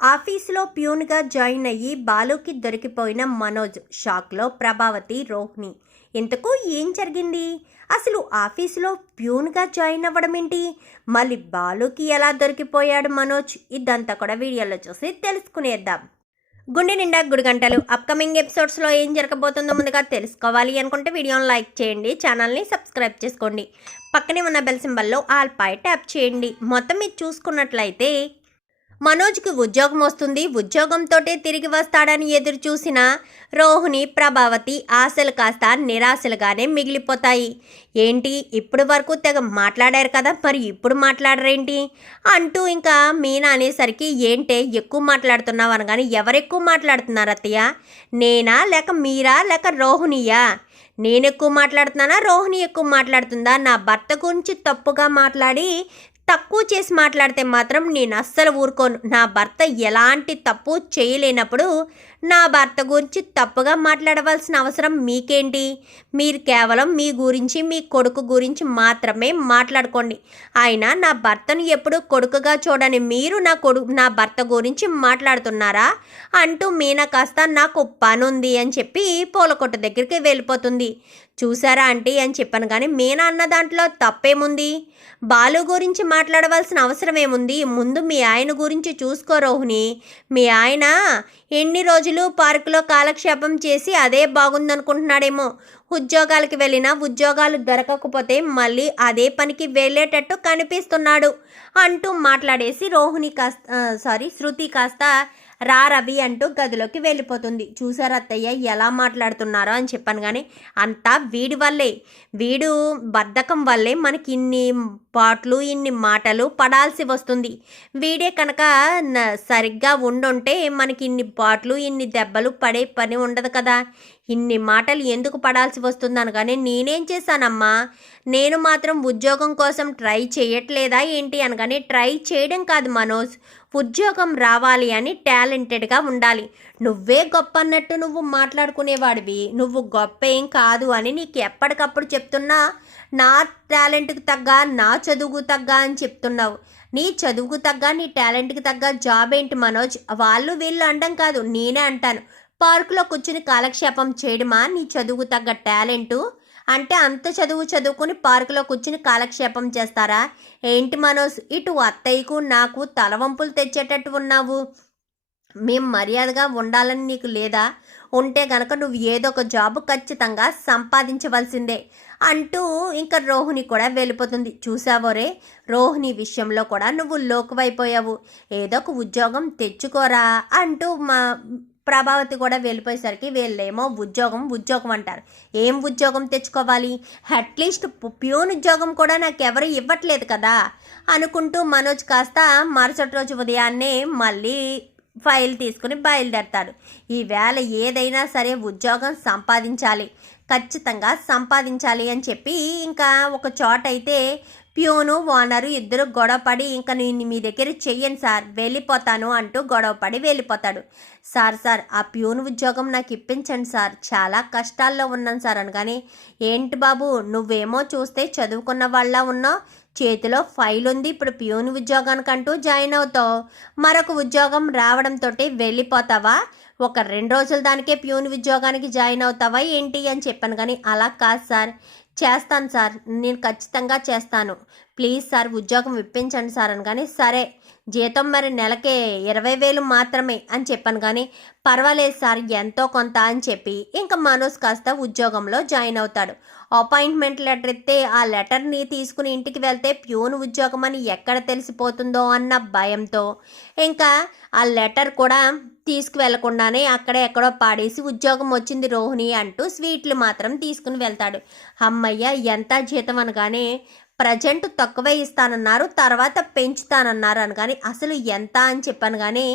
ఆఫీసులో ప్యూన్గా జాయిన్ అయ్యి బాలుకి దొరికిపోయిన మనోజ్ షాక్లో ప్రభావతి రోహిణి. ఇంతకు ఏం జరిగింది? అసలు ఆఫీసులో ప్యూన్గా జాయిన్ అవ్వడం ఏంటి? మళ్ళీ బాలుకి ఎలా దొరికిపోయాడు మనోజ్? ఇదంతా కూడా వీడియోలో చూసి తెలుసుకునేద్దాం. గుండె నిండా గుడి గంటలు అప్కమింగ్ ఎపిసోడ్స్లో ఏం జరగబోతుందో ముందుగా తెలుసుకోవాలి అనుకుంటే వీడియోని లైక్ చేయండి ఛానల్ని సబ్స్క్రైబ్ చేసుకోండి. పక్కనే ఉన్న బెల్ సింబల్లో ఆల్ పై ట్యాప్ చేయండి. మొత్తం మీరు చూసుకున్నట్లయితే మనోజ్కి ఉద్యోగం వస్తుంది. ఉద్యోగంతోటే తిరిగి వస్తాడని ఎదురు చూసిన రోహిణి ప్రభావతి ఆశలు కాస్త నిరాశలుగానే మిగిలిపోతాయి. ఏంటి? ఇప్పుడు వరకు తెగ మాట్లాడారు కదా మరి ఇప్పుడు మాట్లాడరేంటి? అంటూ ఇంకా మీనా అనేసరికి ఏంటే ఎక్కువ మాట్లాడుతున్నావు అనగాని ఎవరెక్కువ మాట్లాడుతున్నారు అత్తయ్య? నేనా లేక మీరా లేక రోహిణియా? నేను ఎక్కువ మాట్లాడుతున్నానా? రోహిణి ఎక్కువ మాట్లాడుతుందా? నా భర్త గురించి తప్పుగా మాట్లాడి తక్కువ చేసి మాట్లాడితే మాత్రం నేను అస్సలు ఊరుకోను. నా భర్త ఎలాంటి తప్పు చేయలేనప్పుడు నా భర్త గురించి తప్పుగా మాట్లాడవలసిన అవసరం మీకేంటి? మీరు కేవలం మీ గురించి మీ కొడుకు గురించి మాత్రమే మాట్లాడుకోండి. ఆయన నా భర్తను ఎప్పుడు కొడుకుగా చూడని మీరు నా కొడుకు నా భర్త గురించి మాట్లాడుతున్నారా? అంటూ మీనా కాస్త నాకు పనుంది అని చెప్పి పూలకొట్ట దగ్గరికి వెళ్ళిపోతుంది. చూసారా ఆంటీ అని చెప్పాను కానీ మీనా అన్న దాంట్లో తప్పేముంది? బాలు గురించి మాట్లాడవలసిన అవసరం ఏముంది? ముందు మీ ఆయన గురించి చూసుకో రోహిణి. మీ ఆయన ఎన్ని రోజులు పార్కులో కాలక్షేపం చేసి అదే బాగుందనుకుంటున్నాడేమో. ఉద్యోగాలకు వెళ్ళినా ఉద్యోగాలు దొరకకపోతే మళ్ళీ అదే పనికి వెళ్ళేటట్టు కనిపిస్తున్నాడు అంటూ మాట్లాడేసి రోహిణి కాస్త సారీ శృతి కాస్త రా రవి అంటూ గదిలోకి వెళ్ళిపోతుంది. చూసారు అత్తయ్య ఎలా మాట్లాడుతున్నారో అని చెప్పాను కానీ అంతా వీడి వల్లే. వీడు బద్ధకం వల్లే మనకి ఇన్ని పాటలు ఇన్ని మాటలు పడాల్సి వస్తుంది. వీడే కనుక సరిగ్గా ఉండుంటే మనకి ఇన్ని పాటలు ఇన్ని దెబ్బలు పడే పని ఉండదు కదా. ఇన్ని మాటలు ఎందుకు పడాల్సి వస్తుంది అనగానే నేనేం చేశానమ్మా? నేను మాత్రం ఉద్యోగం కోసం ట్రై చేయట్లేదా ఏంటి అనగానే ట్రై చేయడం కాదు మనోజ్. ఉద్యోగం రావాలి అని టాలెంటెడ్గా ఉండాలి. నువ్వే గొప్ప అన్నట్టు నువ్వు మాట్లాడుకునేవాడివి. నువ్వు గొప్ప ఏం కాదు అని నీకు ఎప్పటికప్పుడు చెప్తున్నా. నా టాలెంట్కి తగ్గ నా చదువుకు తగ్గ అని చెప్తున్నావు. నీ చదువుకు తగ్గ నీ టాలెంట్కి తగ్గ జాబ్ ఏంటి మనోజ్? వాళ్ళు వీళ్ళు అనడం కాదు నేనే అంటాను. పార్కులో కూర్చుని కాలక్షేపం చేయడమా? నీ చదువుకు తగ్గ టాలెంటు. అంటే అంత చదువు చదువుకుని పార్కులో కూర్చుని కాలక్షేపం చేస్తారా? ఏంటి మనోజ్ ఇటు అత్తయ్యకు నాకు తలవంపులు తెచ్చేటట్టు ఉన్నావు. మేం మర్యాదగా ఉండాలని నీకు లేదా? ఉంటే గనక నువ్వు ఏదో ఒక జాబ్ ఖచ్చితంగా సంపాదించవలసిందే. అంటూ ఇంకా రోహిణి కూడా వెళ్ళిపోతుంది. చూసావోరే రోహిణి విషయంలో కూడా నువ్వు లోకువైపోయావు. ఏదో ఒక ఉద్యోగం తెచ్చుకోరా అంటూ మా ప్రభావతి కూడా వెళ్ళిపోయేసరికి వీళ్ళేమో ఉద్యోగం ఉద్యోగం అంటారు. ఏం ఉద్యోగం తెచ్చుకోవాలి? అట్లీస్ట్ ప్యూన్ ఉద్యోగం కూడా నాకు ఎవరు ఇవ్వట్లేదు కదా అనుకుంటూ మనోజ్ కాస్త మరుసటి రోజు ఉదయాన్నే మళ్ళీ ఫైల్ తీసుకుని బయలుదేరతాడు. ఈవేళ ఏదైనా సరే ఉద్యోగం సంపాదించాలి. ఖచ్చితంగా సంపాదించాలి అని చెప్పి ఇంకా ఒక చోట అయితే ప్యూను ఓనరు ఇద్దరు గొడవపడి ఇంకా నేను మీ దగ్గర చెయ్యను సార్ వెళ్ళిపోతాను అంటూ గొడవపడి వెళ్ళిపోతాడు. సార్ సార్ ఆ ప్యూన్ ఉద్యోగం నాకు ఇప్పించండి సార్ చాలా కష్టాల్లో ఉన్నాను సార్ అనగానే ఏంటి బాబు నువ్వేమో చూస్తే చదువుకున్న వాళ్ళ ఉన్నావు చేతిలో ఫైల్ ఉంది ఇప్పుడు ప్యూన్ ఉద్యోగానికంటూ జాయిన్ అవుతావు. మరొక ఉద్యోగం రావడంతో వెళ్ళిపోతావా? ఒక రెండు రోజులు దానికే ప్యూన్ ఉద్యోగానికి జాయిన్ అవుతావా ఏంటి అని చెప్పాను కానీ అలా కాదు సార్. చేస్తాను సార్. నేను ఖచ్చితంగా చేస్తాను. ప్లీజ్ సార్ ఉద్యోగం ఇప్పించండి సార్ అని కానీ సరే జీతం మరి నెలకే ఇరవై వేలు మాత్రమే అని చెప్పాను కానీ పర్వాలేదు సార్ ఎంతో కొంత అని చెప్పి ఇంకా మనోజ్ కాస్త ఉద్యోగంలో జాయిన్ అవుతాడు. అపాయింట్మెంట్ లెటర్ ఇస్తే ఆ లెటర్ని తీసుకుని ఇంటికి వెళ్తే ప్యూన్ ఉద్యోగం అని ఎక్కడ తెలిసిపోతుందో అన్న భయంతో ఇంకా ఆ లెటర్ కూడా తీసుకువెళ్ళకుండానే అక్కడే ఎక్కడో పాడేసి ఉద్యోగం వచ్చింది రోహిణి అంటూ స్వీట్లు మాత్రం తీసుకుని వెళ్తాడు. అమ్మయ్య ఎంత జీతం అనగానే ప్రజెంట్ తక్కువే ఇస్తానన్నారు తర్వాత పెంచుతానన్నారు అని. కానీ అసలు ఎంత అని చెప్పాను. కానీ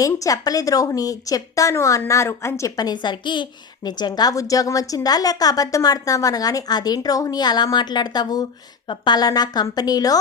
ఏం చెప్పలేదు రోహిణి చెప్తాను అన్నారు అని చెప్పనేసరికి నిజంగా ఉద్యోగం వచ్చిందా లేక అబద్ధం ఆడుతున్నావు అనగాని అదేంటి రోహిణి అలా మాట్లాడతావు? పలానా కంపెనీలో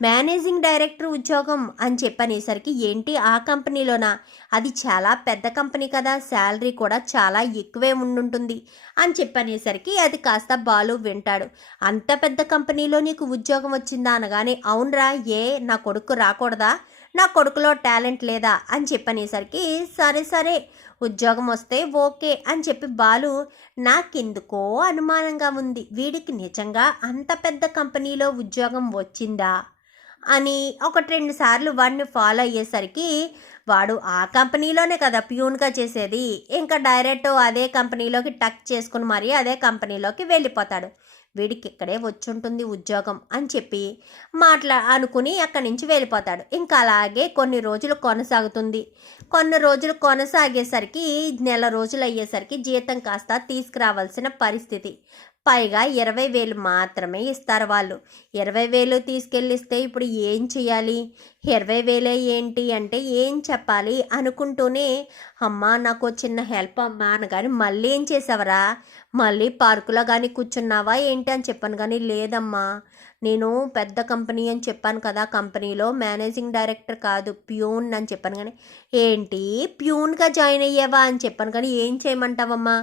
మేనేజింగ్ డైరెక్టర్ ఉద్యోగం అని చెప్పనేసరికి ఏంటి ఆ కంపెనీలోనా? అది చాలా పెద్ద కంపెనీ కదా శాలరీ కూడా చాలా ఎక్కువే ఉండుంటుంది అని చెప్పనేసరికి అది కాస్త బాలు వింటాడు. అంత పెద్ద కంపెనీలో నీకు ఉద్యోగం వచ్చిందా? అనగానే అవునరా ఏ నా కొడుకు రాకూడదా? నా కొడుకులో టాలెంట్ లేదా అని చెప్పనేసరికి సరే సరే ఉద్యోగం వస్తే ఓకే అని చెప్పి బాలు నాకెందుకో అనుమానంగా ఉంది. వీడికి నిజంగా అంత పెద్ద కంపెనీలో ఉద్యోగం వచ్చిందా? అని ఒకటి రెండు సార్లు వాడిని ఫాలో అయ్యేసరికి వాడు ఆ కంపెనీలోనే కదా ప్యూన్గా చేసేది. ఇంకా డైరెక్ట్ అదే కంపెనీలోకి టక్ చేసుకుని మరీ అదే కంపెనీలోకి వెళ్ళిపోతాడు. వీడికి ఇక్కడే వచ్చుంటుంది ఉద్యోగం అని చెప్పి మాట్లా అనుకుని అక్కడి నుంచి వెళ్ళిపోతాడు. ఇంకా అలాగే కొన్ని రోజులు కొనసాగుతుంది. కొన్ని రోజులు కొనసాగేసరికి నెల రోజులు అయ్యేసరికి జీతం కాస్త తీసుకురావాల్సిన పరిస్థితి. పైగా ఇరవై వేలు మాత్రమే ఇస్తారు వాళ్ళు. ఇరవై వేలు తీసుకెళ్ళిస్తే ఇప్పుడు ఏం చేయాలి ఇరవై వేలే ఏంటి అంటే ఏం చెప్పాలి అనుకుంటూనే అమ్మా నాకు చిన్న హెల్ప్ అమ్మా అనగాని మళ్ళీ ఏం చేసావరా? మళ్ళీ పార్కులో కానీ కూర్చున్నావా? ఏంటి అని చెప్పాను కానీ లేదమ్మా. నేను పెద్ద కంపెనీ అని చెప్పాను కదా కంపెనీలో మేనేజింగ్ డైరెక్టర్ కాదు ప్యూన్ అని చెప్పాను కానీ ఏంటి? ప్యూన్గా జాయిన్ అయ్యావా అని చెప్పాను కానీ ఏం చేయమంటావమ్మా?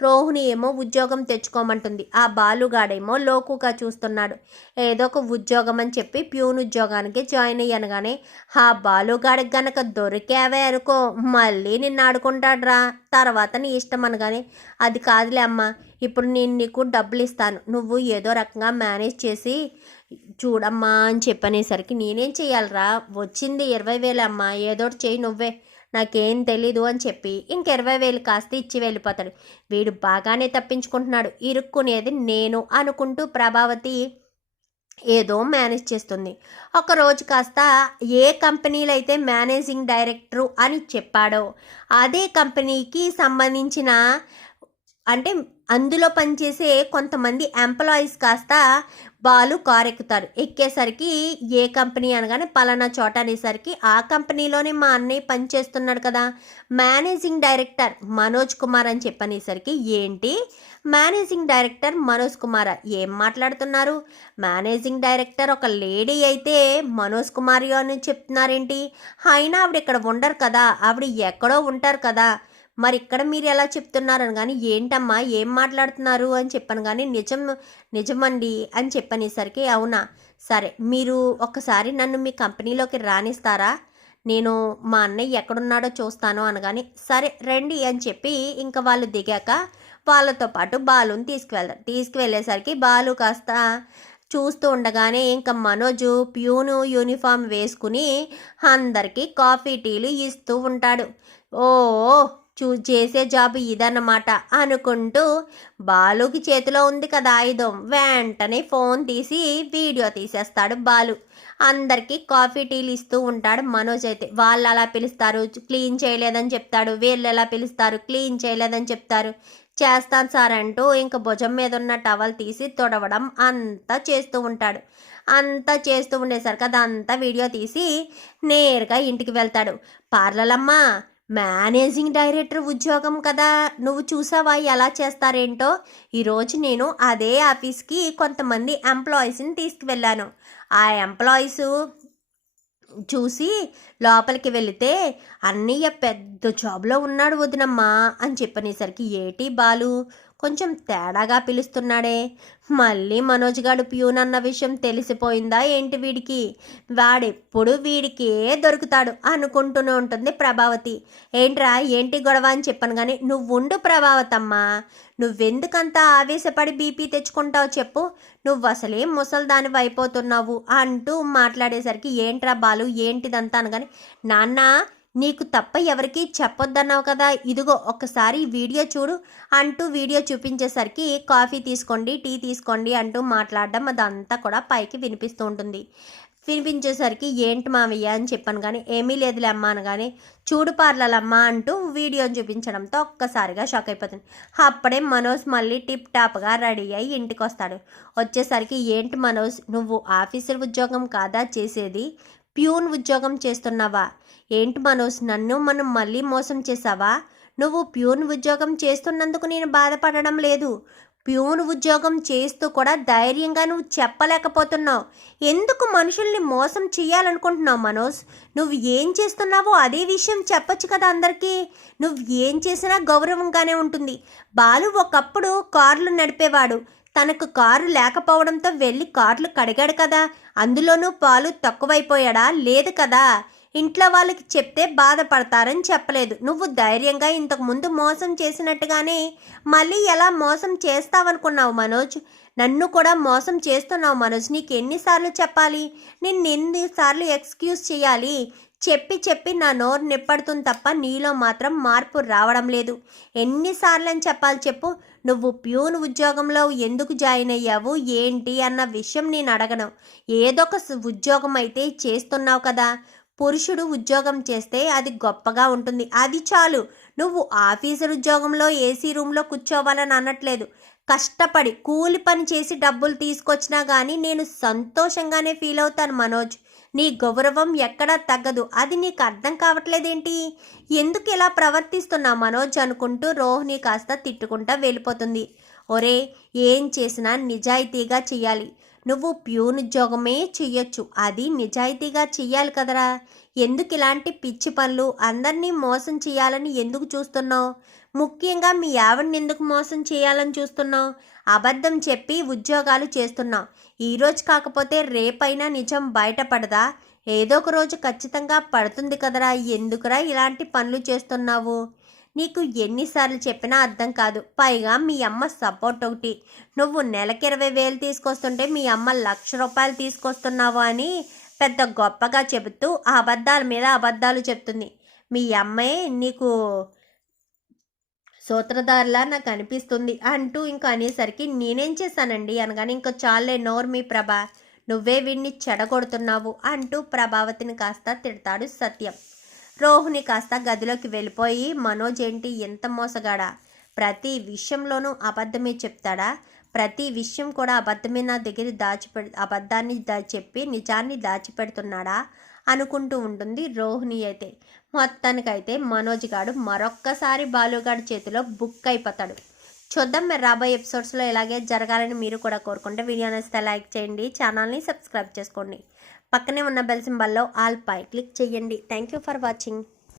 రోహిణి ఏమో ఉద్యోగం తెచ్చుకోమంటుంది. ఆ బాలుగాడేమో లోకుగా చూస్తున్నాడు. ఏదో ఒక ఉద్యోగం అని చెప్పి ప్యూన్ ఉద్యోగానికి జాయిన్ అయ్యాను కానీ ఆ బాలుగాడికి గనక దొరికావే అనుకో మళ్ళీ నిన్ను ఆడుకుంటాడ్రా. తర్వాత నీ ఇష్టం అనగానే అది కాదులే అమ్మా. ఇప్పుడు నేను నీకు డబ్బులు ఇస్తాను. నువ్వు ఏదో రకంగా మేనేజ్ చేసి చూడమ్మా అని చెప్పనేసరికి నేనేం చేయాలరా వచ్చింది ఇరవై వేలు అమ్మా. ఏదోటి చేయి నువ్వే. నాకేం తెలీదు అని చెప్పి ఇంక ఇరవై వేలు కాస్త ఇచ్చి వెళ్ళిపోతాడు. వీడు బాగానే తప్పించుకుంటున్నాడు. ఇరుక్కునేది నేను అనుకుంటూ ప్రభావతి ఏదో మేనేజ్ చేస్తుంది. ఒకరోజు కాస్త ఏ కంపెనీలో అయితే మేనేజింగ్ డైరెక్టరు అని చెప్పాడో అదే కంపెనీకి సంబంధించిన అంటే అందులో పనిచేసే కొంతమంది ఎంప్లాయీస్ కాస్త బాలు కారు ఎక్కుతారు ఎక్కేసరికి ఏ కంపెనీ అనగానే పలానా చోట అనేసరికి ఆ కంపెనీలోనే మా అన్నయ్య పనిచేస్తున్నాడు కదా. మేనేజింగ్ డైరెక్టర్ మనోజ్ కుమార్ అని చెప్పనేసరికి ఏంటి? Managing director Manoj Kumar? ఏం మాట్లాడుతున్నారు? మేనేజింగ్ డైరెక్టర్ ఒక లేడీ అయితే మనోజ్ కుమార్ అని చెప్తున్నారేంటి? అయినా ఆవిడ ఇక్కడ ఉండరు కదా. ఆవిడ ఎక్కడో ఉంటారు కదా. మరి ఇక్కడ మీరు ఎలా చెప్తున్నారని కానీ ఏంటమ్మా ఏం మాట్లాడుతున్నారు? అని చెప్పాను కానీ నిజం నిజమండి అని చెప్పనేసరికి అవునా సరే మీరు ఒకసారి నన్ను మీ కంపెనీలోకి రానిస్తారా? నేను మా అన్నయ్య ఎక్కడున్నాడో చూస్తాను అనగాని సరే రండి అని చెప్పి ఇంకా వాళ్ళు దిగాక వాళ్ళతో పాటు బాలుని తీసుకువెళ్తారు తీసుకువెళ్ళేసరికి బాలు కాస్త చూస్తూ ఉండగానే ఇంకా మనోజు ప్యూను యూనిఫామ్ వేసుకుని అందరికీ కాఫీ టీలు ఇస్తూ ఉంటాడు. ఓ చూ చేసే జాబ్ ఇదన్నమాట అనుకుంటూ బాలుకి చేతిలో ఉంది కదా ఆయుధం. వెంటనే ఫోన్ తీసి వీడియో తీసేస్తాడు బాలు. అందరికీ కాఫీ టీలు ఇస్తూ ఉంటాడు మనోజ్ అయితే. వాళ్ళు అలా పిలుస్తారు. క్లీన్ చేయలేదని చెప్తాడు. వీళ్ళు ఎలా పిలుస్తారు? క్లీన్ చేయలేదని చెప్తారు. చేస్తాను సార్ అంటూ ఇంక భుజం మీద ఉన్న టవల్ తీసి తొడవడం అంతా చేస్తూ ఉంటాడు. అంతా చేస్తూ ఉండేసరికి అదంతా వీడియో తీసి నేరుగా ఇంటికి వెళ్తాడు. పార్లలమ్మా మేనేజింగ్ డైరెక్టర్ ఉద్యోగం కదా నువ్వు చూసావా ఎలా చేస్తారేంటో? ఈరోజు నేను అదే ఆఫీస్కి కొంతమంది ఎంప్లాయీస్ని తీసుకువెళ్ళాను. ఆ ఎంప్లాయీస్ చూసి లోపలికి వెళితే అన్నయ్య పెద్ద జాబ్లో ఉన్నాడు వదినమ్మా అని చెప్పనేసరికి ఏటి బాలు కొంచెం తేడాగా పిలుస్తున్నాడే. మళ్ళీ మనోజ్ గాడు ప్యూన్ అన్న విషయం తెలిసిపోయిందా ఏంటి వీడికి? వాడెప్పుడు వీడికే దొరుకుతాడు అనుకుంటూనే ఉంటుంది ప్రభావతి. ఏంట్రా ఏంటి గొడవ అని చెప్పాను కానీ నువ్వుండు ప్రభావతమ్మా. నువ్వెందుకంత ఆవేశపడి బీపీ తెచ్చుకుంటావు చెప్పు. నువ్వు అసలే ముసల్దాని అయిపోతున్నావు అంటూ మాట్లాడేసరికి ఏంట్రా బాలు ఏంటిదంతా? అనగాని నాన్న నీకు తప్ప ఎవరికి చెప్పొద్దన్నావు కదా. ఇదిగో ఒక్కసారి వీడియో చూడు అంటూ వీడియో చూపించేసరికి కాఫీ తీసుకోండి టీ తీసుకోండి అంటూ మాట్లాడడం అదంతా కూడా పైకి వినిపిస్తూ ఉంటుంది. వినిపించేసరికి ఏంటి మావయ్య అని చెప్పాను కానీ ఏమీ లేదులే అమ్మ అనగానే చూడు పార్లలమ్మ అంటూ వీడియోని చూపించడంతో ఒక్కసారిగా షాక్ అయిపోతుంది. అప్పుడే మనోజ్ మళ్ళీ టిప్ టాప్గా రెడీ అయ్యి ఇంటికి వస్తాడు. వచ్చేసరికి ఏంటి మనోజ్ నువ్వు ఆఫీసర్ ఉద్యోగం కాదా చేసేది? ప్యూన్ ఉద్యోగం చేస్తున్నావా? ఏంటి మనోజ్ నన్ను మనం మళ్ళీ మోసం చేసావా నువ్వు ప్యూన్ ఉద్యోగం చేస్తున్నందుకు నేను బాధపడడం లేదు. ప్యూన్ ఉద్యోగం చేస్తూ కూడా ధైర్యంగా నువ్వు చెప్పలేకపోతున్నావు. ఎందుకు మనుషుల్ని మోసం చేయాలనుకుంటున్నావు మనోజ్? నువ్వు ఏం చేస్తున్నావో అదే విషయం చెప్పొచ్చు కదా అందరికీ. నువ్వు ఏం చేసినా గౌరవంగానే ఉంటుంది. బాలు ఒకప్పుడు కార్లు నడిపేవాడు. తనకు కారు లేకపోవడంతో వెళ్ళి కార్లు కడిగాడు కదా. అందులోనూ పాలు తక్కువైపోయాడా? లేదు కదా. ఇంట్లో వాళ్ళకి చెప్తే బాధపడతారని చెప్పలేదు. నువ్వు ధైర్యంగా ఇంతకుముందు మోసం చేసినట్టుగానే మళ్ళీ ఎలా మోసం చేస్తావనుకున్నావు మనోజ్? నన్ను కూడా మోసం చేస్తున్నావు మనోజ్. నీకు ఎన్నిసార్లు చెప్పాలి? నిన్ను ఎన్నిసార్లు ఎక్స్క్యూజ్ చేయాలి? చెప్పి చెప్పి నా నోరు నిప్పడుతుంది తప్ప నీలో మాత్రం మార్పు రావడం లేదు. ఎన్నిసార్లు అని చెప్పాలి చెప్పు. నువ్వు ప్యూన్ ఉద్యోగంలో ఎందుకు జాయిన్ అయ్యావు? ఏంటి అన్న విషయం నేను అడగను. ఏదొక ఉద్యోగం అయితే చేస్తున్నావు కదా. పురుషుడు ఉద్యోగం చేస్తే అది గొప్పగా ఉంటుంది. అది చాలు. నువ్వు ఆఫీసర్ ఉద్యోగంలో ఏసీ రూమ్లో కూర్చోవాలని అనట్లేదు. కష్టపడి కూలి పని చేసి డబ్బులు తీసుకొచ్చినా కానీ నేను సంతోషంగానే ఫీల్ అవుతాను మనోజ్. నీ గౌరవం ఎక్కడా తగ్గదు. అది నీకు అర్థం కావట్లేదేంటి? ఎందుకు ఇలా ప్రవర్తిస్తున్నావు మనోజ్ అనుకుంటూ రోహిణి కాస్త తిట్టుకుంటా వెళ్ళిపోతుంది. ఒరే ఏం చేసినా నిజాయితీగా చెయ్యాలి. నువ్వు ప్యూన్ ఉద్యోగమే చెయ్యొచ్చు. అది నిజాయితీగా చెయ్యాలి కదరా. ఎందుకు ఇలాంటి పిచ్చి పనులు అందరినీ మోసం చేయాలని ఎందుకు చూస్తున్నావు? ముఖ్యంగా మీ ఆవిడని ఎందుకు మోసం చేయాలని చూస్తున్నావు? అబద్ధం చెప్పి ఉద్యోగాలు చేస్తున్నావు ఈరోజు కాకపోతే రేపైనా నిజం బయటపడదా? ఏదో ఒక రోజు ఖచ్చితంగా పడుతుంది కదరా. ఎందుకురా ఇలాంటి పనులు చేస్తున్నావు? నీకు ఎన్నిసార్లు చెప్పినా అర్థం కాదు. పైగా మీ అమ్మ సపోర్ట్ ఒకటి. నువ్వు నెలకి ఇరవై వేలు తీసుకొస్తుంటే మీ అమ్మ లక్ష రూపాయలు తీసుకొస్తున్నావు అని పెద్ద గొప్పగా చెబుతూ ఆ అబద్ధాల మీద అబద్ధాలు చెప్తుంది. మీ అమ్మే నీకు సూత్రధారిలా నాకు అనిపిస్తుంది అంటూ ఇంకా అనేసరికి నేనేం చేశానండి? అనగానే ఇంక చాలే నోరు మీ ప్రభ నువ్వే వీడిని చెడగొడుతున్నావు అంటూ ప్రభావతిని కాస్త తిడతాడు సత్యం. రోహిణి కాస్త గదిలోకి వెళ్ళిపోయి మనోజ్ ఏంటి ఎంత మోసగాడా? ప్రతి విషయంలోనూ అబద్ధమే చెప్తాడా? ప్రతి విషయం కూడా అబద్ధమే నా దగ్గర దాచిపె అబద్ధాన్ని దా చెప్పి నిజాన్ని దాచిపెడుతున్నాడా? అనుకుంటూ ఉంటుంది రోహిణి అయితే. మొత్తానికైతే మనోజ్ గాడు మరొక్కసారి బాలుగాడి చేతిలో బుక్ అయిపోతాడు. చూద్దాం మరి రాబోయే ఎపిసోడ్స్లో ఇలాగే జరగాలని మీరు కూడా కోరుకుంటే వీడియో నచ్చితే లైక్ చేయండి ఛానల్ని సబ్స్క్రైబ్ చేసుకోండి. పక్కనే ఉన్న బెల్ సింబల్లో ఆల్ పై క్లిక్ చేయండి. Thank you for watching.